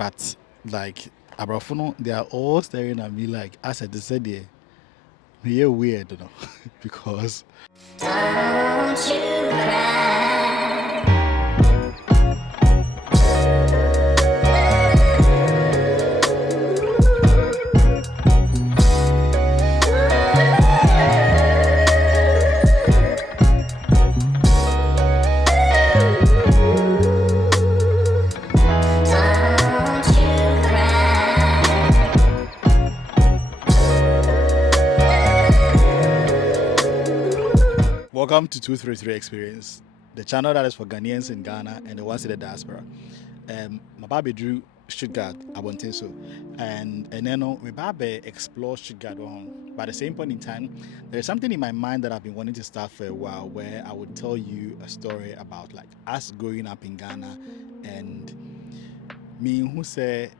But like Abrafono, they are all staring at me like I said they said yeah. We're weird, you know, because Don't you cry. Don't you cry. welcome to 233 Experience, the channel that is for Ghanaians in Ghana and the ones in the diaspora. My baby drew Stuttgart, I want to so, and then my baby explore Stuttgart on. But at the same point in time, there's something in my mind that I've been wanting to start for a while, where I would tell you a story about like us growing up in Ghana, and me who say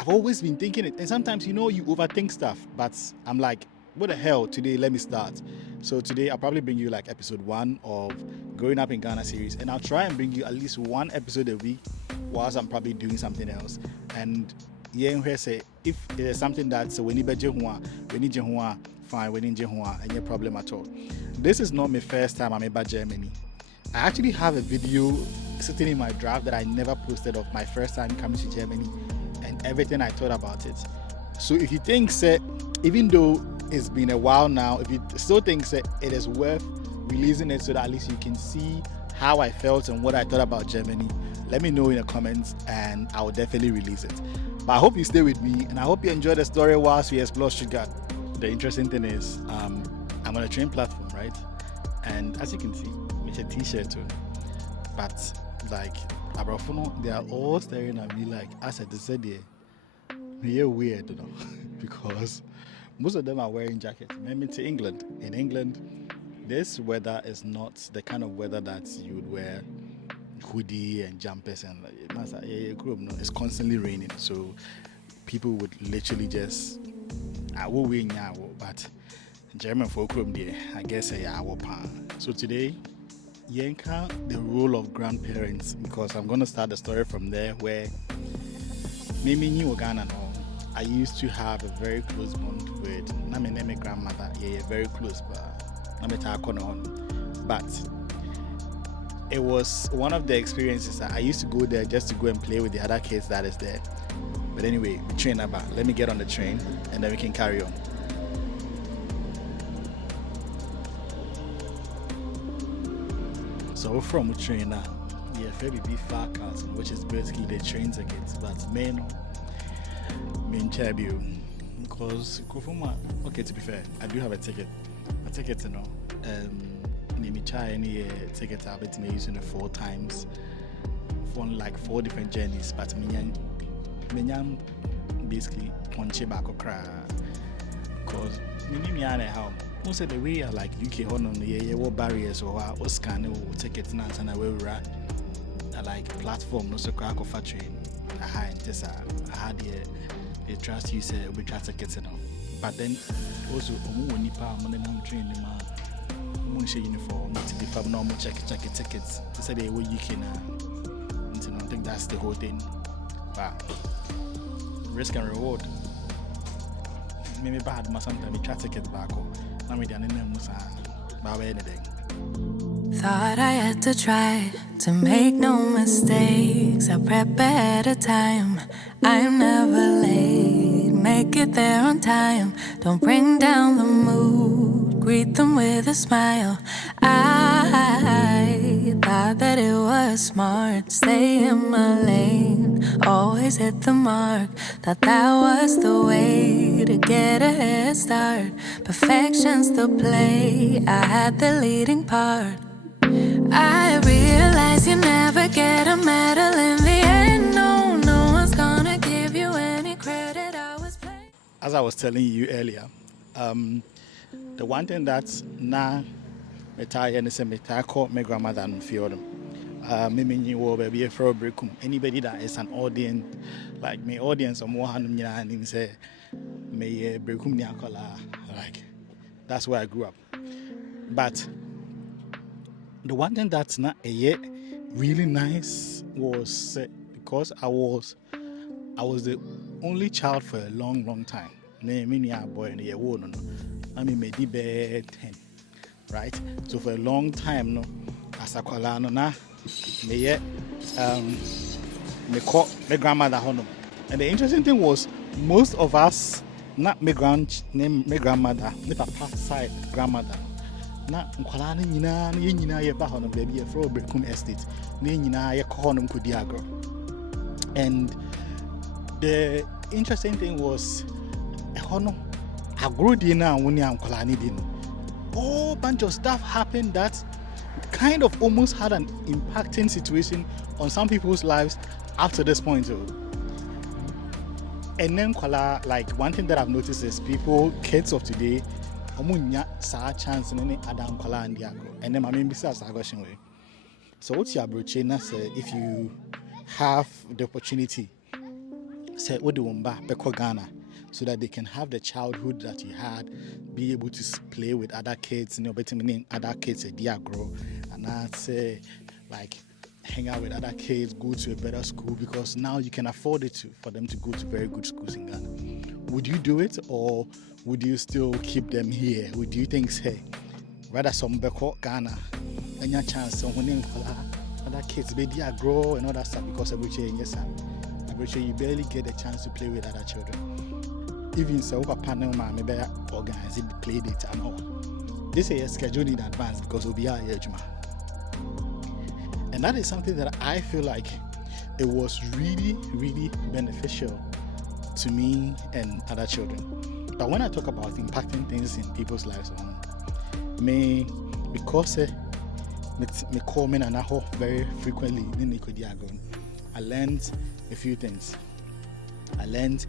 I've always been thinking it, and sometimes you overthink stuff, but I'm like, what the hell? Today, let me start. So today, I'll probably bring you like episode 1 of Growing Up in Ghana series, and I'll try and bring you at least one episode a week, whilst I'm probably doing something else. And yeah, say if there's something that's when you fine, when any problem at all. This is not my first time I'm about Germany. I actually have a video sitting in my draft that I never posted of my first time coming to Germany and everything I thought about it. So if you think that, even though it's been a while now, if you still think that it is worth releasing it so that at least you can see how I felt and what I thought about Germany, let me know in the comments and I will definitely release it. But I hope you stay with me and I hope you enjoy the story whilst we explore Stuttgart. The interesting thing is, I'm on a train platform, right? And as you can see, it's a t-shirt too. But like Abrafono, they are all staring at me like I said they said yeah. We're weird, you know, because most of them are wearing jackets. Maybe to England. In England, this weather is not the kind of weather that you would wear hoodie and jumpers and it's constantly raining. So people would literally just but German folk there, I guess so today Yenka the role of grandparents, because I'm gonna start the story from there where Mimi knew Ghana no. I used to have a very close bond with my grandmother. Yeah, very close, but it was one of the experiences that I used to go there just to go and play with the other kids that is there. But anyway, train number. Let me get on the train and then we can carry on. So from trainer, yeah, fairly be far cars, which is basically the train tickets, but main Chabio. Because okay, to be fair, I do have a ticket. A ticket, you know. Name try any ticket I've been using it 4 times for like 4 different journeys, but me basically punch back or cry. Because me how most of the way I like UK on the what barriers or what scan tickets now and I will rat like platform no so crack of a train. I had this I had they trust you say we try tickets you know. But then also when you pay money on train the uniform to be from normal check tickets to say they were UK now. I think that's the whole thing. But risk and reward. Maybe bad but sometimes we try tickets back home. Now we done anything. Thought I had to try to make no mistakes. I prep ahead of time. I'm never late. Make it there on time. Don't bring down the mood. Greet them with a smile. I thought that it was smart. Stay in my lane. Always hit the mark. Thought that was the way to get a head start. Perfection's the play. I had the leading part. I realize you never get a medal in the end. No one's gonna give you any credit. I was playing. As I was telling you earlier, the one thing that's now retire and say I call my grandmother and feel them. Maybe you will be a fraud break. Anybody that is an audience, like my audience or more and say may break like that's where I grew up. But the one thing that's not a yet really nice was because I was I was the only child for a long time. Ne mini boy ne wo no. I mean maybe 10, right? So for a long time no as a kwala no na me me call my grandmother home. And the interesting thing was most of us not my grandmother, my papa's side grandmother. Na nkwala no nyina na nyina ye ba hono baby ye fro Brekum estate na nyina ye ko hono kodi agro. And the interesting thing was hono agro di na woni ankwala ni di no whole bunch of stuff happened that kind of almost had an impacting situation on some people's lives up to this point. And then like one thing that I've noticed is kids of today omunya sa chance in any other nkwala and agro. And then my main business question way. So what's your approach na say if you have the opportunity say what do umba beko Ghana so that they can have the childhood that you had, be able to play with other kids, better meaning other kids at agro, and I'd say like hang out with other kids, go to a better school because now you can afford it for them to go to very good schools in Ghana. Would you do it or would you still keep them here? Would you think say rather some beko Ghana and your chance on winning other kids, be agro and all that stuff because every change yes you barely get a chance to play with other children. Even so, papa and mama may organize it, play date and all. This is scheduled in advance because we'll be out here, Juma. And that is something that I feel like it was really, really beneficial to me and other children. But when I talk about impacting things in people's lives, because me call me and very frequently I learned a few things. I learned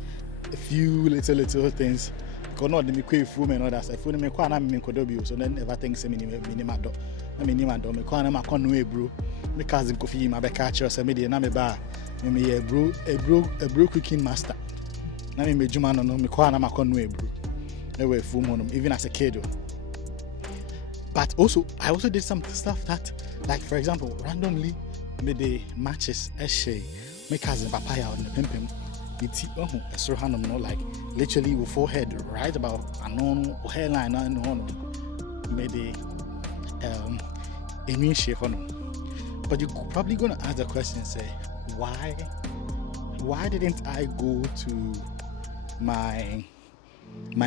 a few little things. Because not the me fool and all that. I feel me kwa na me kodobio so then everything say minima do. Na minima do me kwa na ma kon no bro. Me cousin Kofi ma be catch us me dey na me ba. Me a bro cooking master. Na me juma no me kwa na ma kon no bro. Na we fool mo even as a kid. But also I also did some stuff that like for example randomly me the matches eshe my cousin papaya on the pimpim the tea so hanum no like literally with forehead right about anon hairline and on me the immune shape on. But you're probably gonna ask the question say why didn't I go to my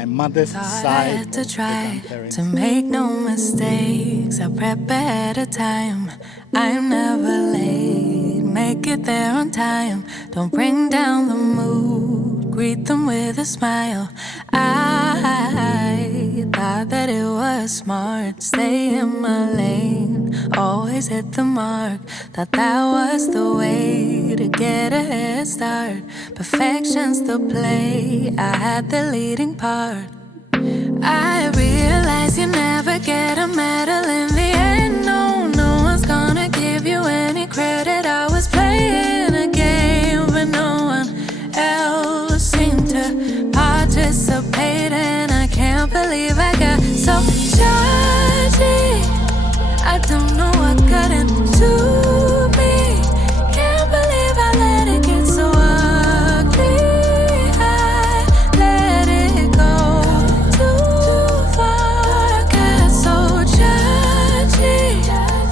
mother's side? I had to try to make no mistakes. I prep ahead of time. I'm never late. Make it there on time. Don't bring down the mood. Greet them with a smile. I thought that it was smart. Stay in my lane. Always hit the mark. Thought that was the way to get a head start. Perfection's the play. I had the leading part. I realize you never get a medal in the end. No one's gonna give you any credit. I was playing a game, but no one else seemed to participate. And I can't believe I got so judgy. I don't know what got into me. Can't believe I let it get so ugly. I let it go too far. Got so judgy,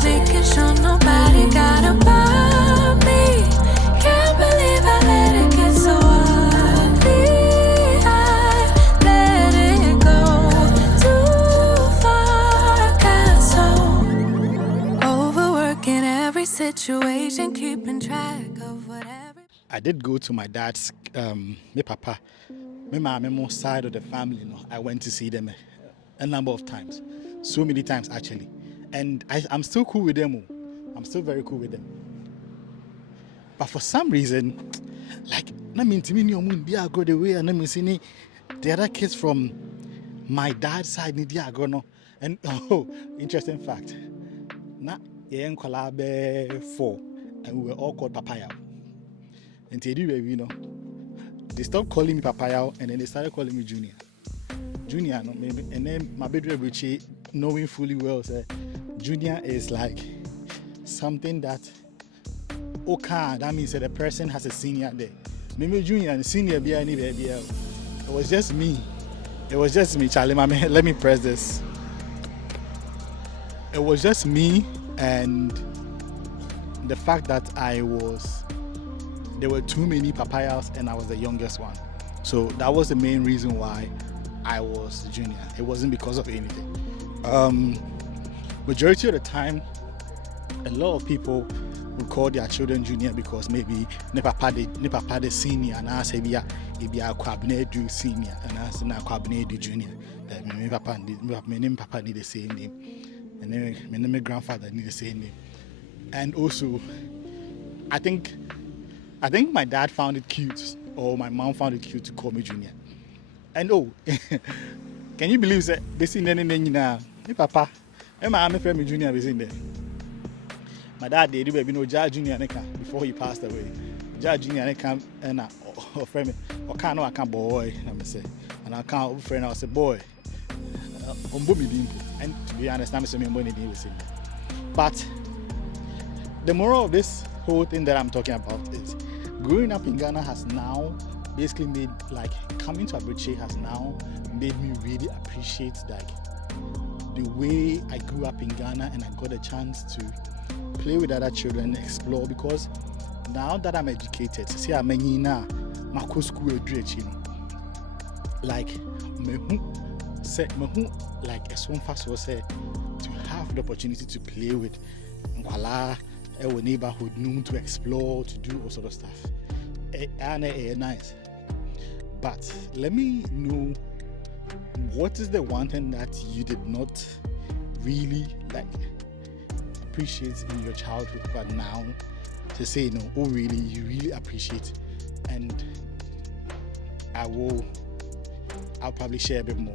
making sure nobody got above me. Can't believe I let it get so ugly. I let it go too far. Got so overworking every situation, keeping track of whatever. I did go to my dad's my papa, my mom side of the family. I went to see them a number of times, so many times actually, and I'm still cool with them. I'm still very cool with them. But for some reason, like I mean to me, be a go the way, and I mean see the other kids from my dad's side need go no. And interesting fact, na yen kwalabe 4, and we were all called papaya. And they stopped calling me papaya, and then they started calling me Junior. No, maybe, and then my bedroom Richie, knowing fully well, say Junior is like something that that means that the person has a senior there. me junior and senior be any baby. It was just me. It was just me, Charlie. Mama, let me press this. It was just me, and the fact that there were too many papayas and I was the youngest one. So that was the main reason why I was junior. It wasn't because of anything. Majority of the time, a lot of people would call their children junior because maybe ne papa the senior, and I say be a kwabne do senior, and I say na kwabne do junior. That my papa need the same name, and then my grandfather need the same name. And also, I think my dad found it cute, or my mom found it cute to call me junior. And can you believe that this in now? Hey papa, I'm a family junior is in there. My dad did baby no Judge Junior before he passed away. Judge Junior and a friend or can't know I can't boy, I say, and I can't friend I say boy. And to be honest, I'm saying money was in there. But the moral of this whole thing that I'm talking about is growing up in Ghana has now basically made, like, coming to Abuchi has now made me really appreciate like the way I grew up in Ghana, and I got a chance to play with other children, explore, because now that I'm educated, see I'm now my school like like as one fast was said, to have the opportunity to play with our neighborhood, known to explore, to do all sort of stuff. And nice. But let me know, what is the one thing that you did not really like appreciate in your childhood, but now to say no, oh really, you really appreciate? And I'll probably share a bit more.